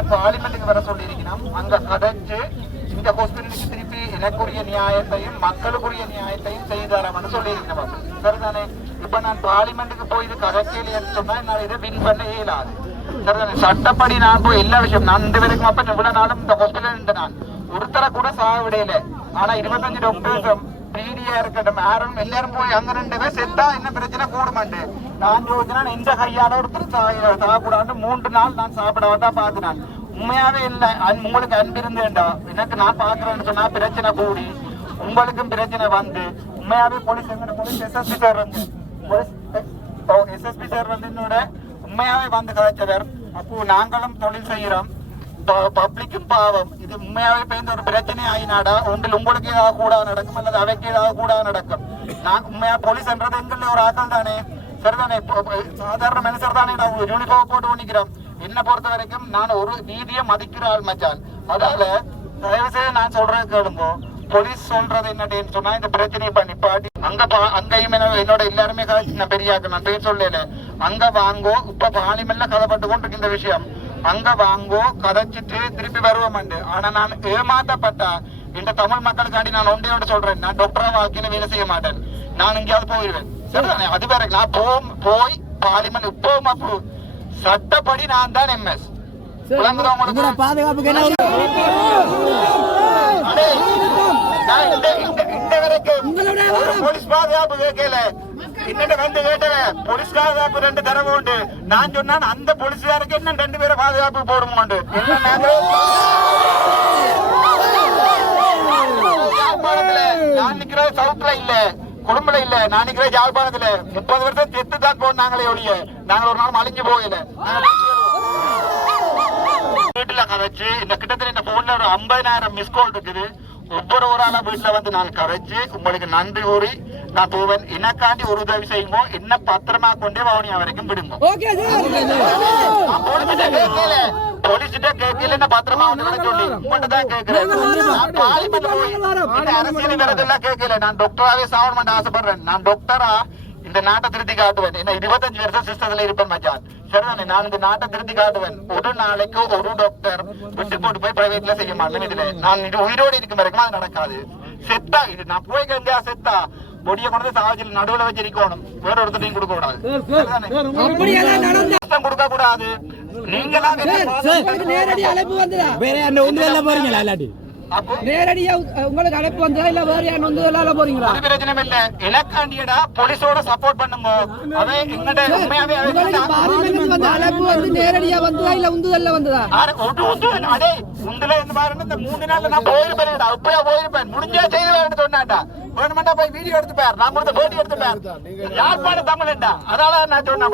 இங்க பார்லிமெண்ட்டுக்கு வர சொல்லியிருக்கணும். அங்க அடைஞ்சு இந்த ஹாஸ்பிட்டலுக்கு திருப்பி எனக்குரிய நியாயத்தையும் மக்களுக்குரிய நியாயத்தையும் செய்து தரணும்னு சொல்லியிருக்கணும் சரிதானே? இப்ப நான் பார்லிமெண்ட்டுக்கு போய் இது கதைக்கலைன்னு சொன்னா என்னால் இதை வின் பண்ண இயலாது. சரிதானே? சட்டப்படி நான் போய் எல்லா விஷயம் நான் இந்த வரைக்கும் அப்ப இவ்வளவு நாளும் இந்த ஹாஸ்பிட்டல் இருந்த நான். ஒருத்தரை கூட சாக விடையில ஆனா இருபத்தஞ்சு டாக்டர்ஸும் மீடியா இருக்கட்டும் யாரும் எல்லாரும் போய் அங்க ரெண்டு பேர் செத்தா என்ன பிரச்சனை? கூடுமாண்டு. நான் யோசினா இந்த கையால ஒருத்தர் சாப்பிடாது மூன்று நாள் நான் சாப்பிடாதான் வந்தா பார்த்துனான். உண்மையாவே இல்லை. உங்களுக்கு அன்பு இருந்தேன்டா எனக்கு நான் பாக்குறேன்னு சொன்னா பிரச்சனை கூடி உங்களுக்கும் பிரச்சனை வந்து. உண்மையாவே போலீஸ் எங்க போலீஸ் எஸ்எஸ்பி சார் வந்து எஸ்எஸ்பி சார் வந்து என்னோட உண்மையாவே வந்து கதைச்சவர் அப்போ நாங்களும் தொழில் செய்யறோம் பப்ளிக்கும் பாவம் இது உண்மையாவே பெய்ந்த ஒரு பிரச்சனை ஆயினாடா ஒன்றில் உங்களுக்கு ஏதாவது கூட நடக்கும் அல்லது அவைக்கு ஏதாவது கூட நடக்கும் நான் உண்மையா போலீஸ்ன்றது எங்கள ஒரு ஆக்கள் தானே சரிதானே சாதாரண மனுஷர் தானே நான் யூனிஃபார்ம் போட்டு பண்ணிக்கிறோம் என்ன பொறுத்த வரைக்கும் நான் ஒரு நீதியை மதிக்கிற ஆள் மச்சான் அதால தயவு செய்து நான் சொல்றது கேளுங்கோ போலீஸ் சொல்றது என்னன்னு சொன்னா இந்த பிரச்சனையை பண்ணி பாட்டி அங்க பா- அங்கேயும் என்னோட எல்லாருமே நான் பெரியாக்க நான் பேர் சொல்லல அங்க வாங்கோ இப்ப பாலிமெல்லாம் கதைப்பட்டு கொண்டிருக்கு இந்த விஷயம் அங்க வாங்கோ கதைச்சிட்டு திருப்பி வருவோம் ஆனா நான் ஏமாத்தப்பட்டா இந்த தமிழ் மக்களுக்காண்டி நான் ஒன்றையோட சொல்றேன். நான் டாக்டரா வாழ்க்கையில வேலை செய்ய மாட்டேன். நான் எங்கேயாவது போயிடுவேன் சரிதானே அது வேற நான் போ போய் பார்லிமெண்ட் இப்பவும் அப்போ சட்டப்படி நான் தான் எம்எஸ் பாதுகாப்புக்கு என்ன போலீஸ் பாதுகாப்பு கேட்கல. என்னட்ட வந்து கேட்டு போலீஸ் பாதுகாப்பு ரெண்டு தரவு உண்டு. நான் சொன்னான் அந்த போலீஸ்காருக்கு என்ன ரெண்டு பேரும் பாதுகாப்பு போடுமோண்டு என்ன நாங்க- இல்ல. குடும்பல இல்ல. நான் நிக்கிறேன் யாழ்ப்பாணத்துல முப்பது வருஷம் செத்து தான் போனாங்களே ஒழிய நாங்க ஒரு நாள் மலிஞ்சு போகல. வீட்டுல கதைச்சு இந்த கிட்டத்தட்ட இந்த போன்ல ஒரு ஐம்பதாயிரம் மிஸ் கால் இருக்குது. ஒவ்வொரு ஒரு ஆளா வீட்டுல வந்து நான் கதைச்சு உங்களுக்கு நன்றி கூறி நான் போவேன் எனக்காண்டி ஒரு உதவி செய்யுமோ என்ன பத்திரமா கொண்டே வவுனியா வரைக்கும் விடுங்க. போலீஸ்கிட்ட கேட்கல. என்ன பத்திரமா வந்து சொல்லி. உங்கள்கிட்ட தான் கேட்கிறேன். நான் பார்லிமெண்ட் போய் இந்த அரசியல் விரதெல்லாம் கேட்கல. நான் டாக்டராவே சாவணும் ஆசைப்படுறேன். நான் டாக்டரா இந்த நாட்டை திருத்தி காட்டுவேன். என்ன இருபத்தஞ்சு வருஷம் சிஸ்டத்துல இருப்பேன் மச்சான். சரிதானே? நான் இந்த நாட்டை திருத்தி காட்டுவேன். ஒரு நாளைக்கு ஒரு டாக்டர் விட்டு போட்டு போய் பிரைவேட்ல செய்ய மாட்டேன். இதுல நான் இது உயிரோடு இருக்கும் வரைக்கும் அது நடக்காது. செத்தா இது. நான் போய் எங்கேயா செத்தா. பொடியை கொண்டு சாவச்சில் நடுவுல வச்சிருக்கணும். வேற ஒருத்தரையும் கொடுக்க கூடாது. கொடுக்க கூடாது. நீங்களா உங்களுக்கு நேரடி அழைப்பு வந்ததா? வேற என்ன வெளில போறீங்களா இல்லாட்டி? நேரடியா உங்களுக்கு அழைப்பு வந்ததா இல்ல வேற யாரும் வந்து விளையாட போறீங்களா? ஒரு பிரச்சனையும் இல்ல எனக்காண்டியடா போலீஸோட சப்போர்ட் பண்ணுங்க. அவன் எங்கட உண்மையாவே அவன் உங்களுக்கு எங்கட- பார்லிமெண்ட் வந்து அழைப்பு வந்து நேரடியா வந்ததா இல்ல உந்துதல்ல வந்ததா? ஆறு- ஒன்று உண்டு அடே முதல்ல வந்து பாருங்க இந்த மூணு நாள்ல நான் போயிருப்பேன் அப்படியே போயிருப்பேன். முடிஞ்சா செய்து வரேன்னு சொன்னாண்டா வேணுமெண்டா வீடியோ எடுத்து பாரு. நான் கொடுத்த போட்டி எடுத்து பாரு. யாழ்ப்பாணம் தமிழண்டா அதனால நான் சொன்னேன்.